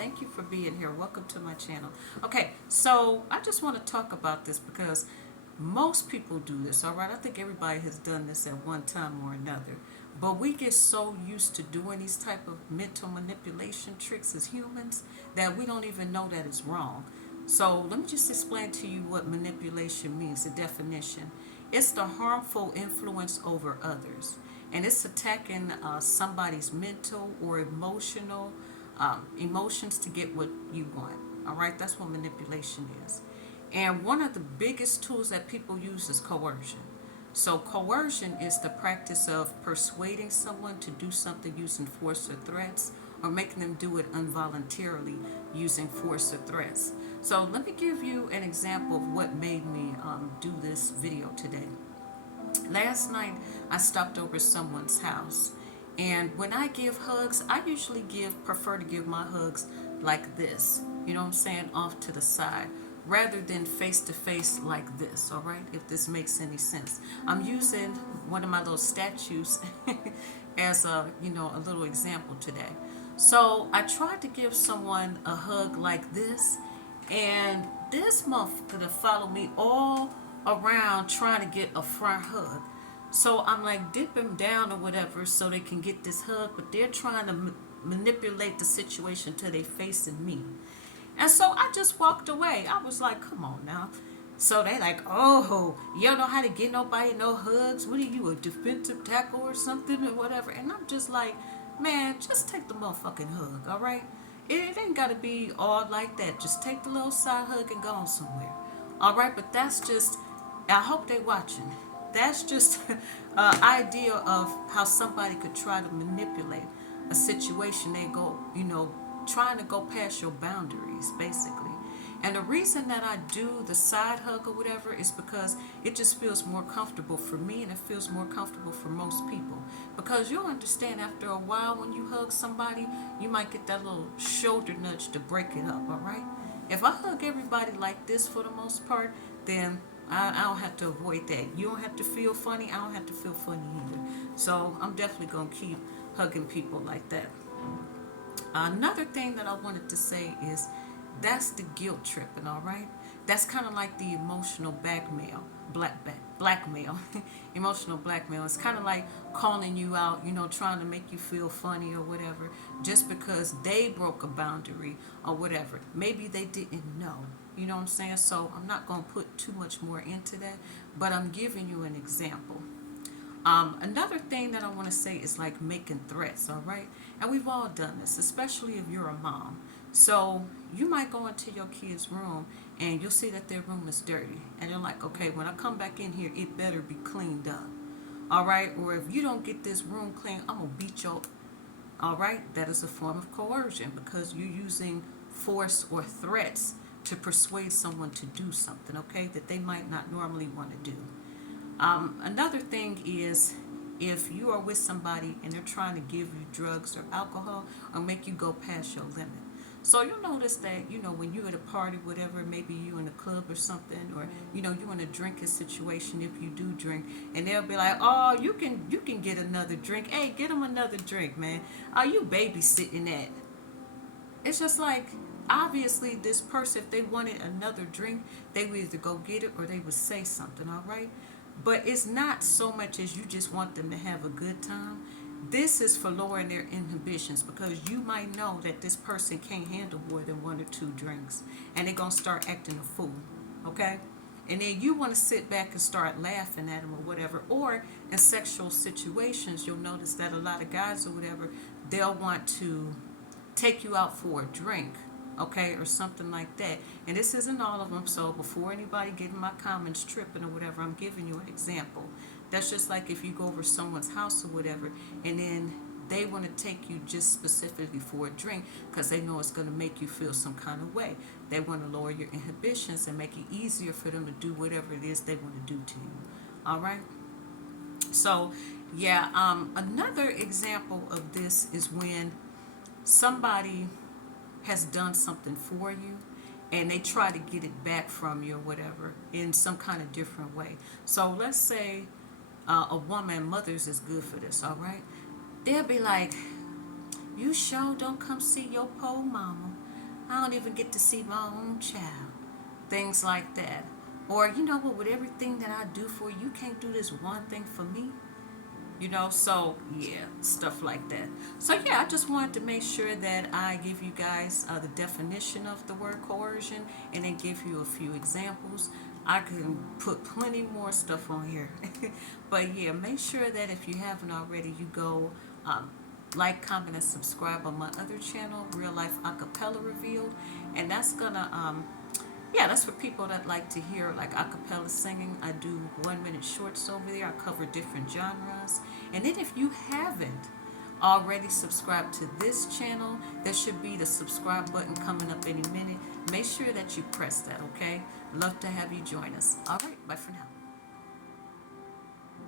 Thank you for being here. Welcome to my channel. Okay, so I just want to talk about this because most people do this, all right? I think everybody has done this at one time or another. But we get so used to doing these type of mental manipulation tricks as humans that we don't even know that it's wrong. So let me just explain to you what manipulation means, the definition. It's the harmful influence over others. And it's attacking somebody's mental or emotions to get what you want. All right, that's what manipulation is. And one of the biggest tools that people use is coercion. So, coercion is the practice of persuading someone to do something using force or threats, or making them do it involuntarily using force or threats. So, let me give you an example of what made me do this video today. Last night, I stopped over someone's house, and when I give hugs, I usually prefer to give my hugs like this. You know what I'm saying? Off to the side, rather than face to face like this. All right, if this makes any sense. I'm using one of my little statues as a little example today. So I tried to give someone a hug like this, and this motherfucker followed me all around trying to get a front hug. So I'm like dipping down or whatever so they can get this hug, but they're trying to manipulate the situation till they facing me. And so I just walked away. I was like, come on now. So they like, oh, you don't know how to get nobody no hugs? What are you, a defensive tackle or something or whatever? And I'm just like, man, just take the motherfucking hug, all right? It ain't got to be all like that. Just take the little side hug and go on somewhere. All right, but that's just, I hope they watching. That's just an idea of how somebody could try to manipulate a situation. They go, trying to go past your boundaries, basically. And the reason that I do the side hug or whatever is because it just feels more comfortable for me, and it feels more comfortable for most people. Because you'll understand after a while when you hug somebody, you might get that little shoulder nudge to break it up, all right? If I hug everybody like this for the most part, then I don't have to avoid that. You don't have to feel funny. I don't have to feel funny either. So I'm definitely going to keep hugging people like that. Another thing that I wanted to say is that's the guilt tripping, all right? That's kind of like the emotional blackmail, emotional blackmail. It's kind of like calling you out, trying to make you feel funny or whatever, just because they broke a boundary or whatever. Maybe they didn't know. You know what I'm saying? So I'm not going to put too much more into that, but I'm giving you an example. Another thing that I want to say is like making threats, all right? And we've all done this, especially if you're a mom. So you might go into your kid's room and you'll see that their room is dirty. And you're like, okay, when I come back in here, it better be cleaned up. All right? Or if you don't get this room clean, I'm going to beat your... All right? That is a form of coercion because you're using force or threats to persuade someone to do something, okay, that they might not normally want to do. Another thing is if you are with somebody and they're trying to give you drugs or alcohol or make you go past your limit. So you'll notice that, when you're at a party, whatever, maybe you in a club or something, or, you're in a drinking situation if you do drink, and they'll be like, oh, you can get another drink. Hey, get them another drink, man. Are you babysitting that? It's just like, obviously, this person, if they wanted another drink, they would either go get it or they would say something, all right? But it's not so much as you just want them to have a good time. This is for lowering their inhibitions because you might know that this person can't handle more than one or two drinks and they're going to start acting a fool, okay? And then you want to sit back and start laughing at them or whatever. Or in sexual situations, you'll notice that a lot of guys or whatever, they'll want to take you out for a drink, okay, or something like that. And this isn't all of them, so before anybody getting my comments tripping or whatever, I'm giving you an example. That's just like if you go over someone's house or whatever, and then they want to take you just specifically for a drink because they know it's going to make you feel some kind of way. They want to lower your inhibitions and make it easier for them to do whatever it is they want to do to you. All right? So, yeah, another example of this is when somebody has done something for you and they try to get it back from you or whatever in some kind of different way. So let's say a woman, mothers is good for this, all right? They'll be like, you sure don't come see your poor mama. I don't even get to see my own child. Things like that. Or, you know what, with everything that I do for you, you can't do this one thing for me. So yeah, stuff like that. So yeah, I just wanted to make sure that I give you guys the definition of the word coercion and then give you a few examples. I can put plenty more stuff on here. But yeah, make sure that if you haven't already, you go like, comment, and subscribe on my other channel, Real Life Acapella Revealed. And that's gonna yeah, that's for people that like to hear like a cappella singing. I do 1 minute shorts over there. I cover different genres. And then if you haven't already subscribed to this channel, there should be the subscribe button coming up any minute. Make sure that you press that, okay? Love to have you join us. All right, bye for now.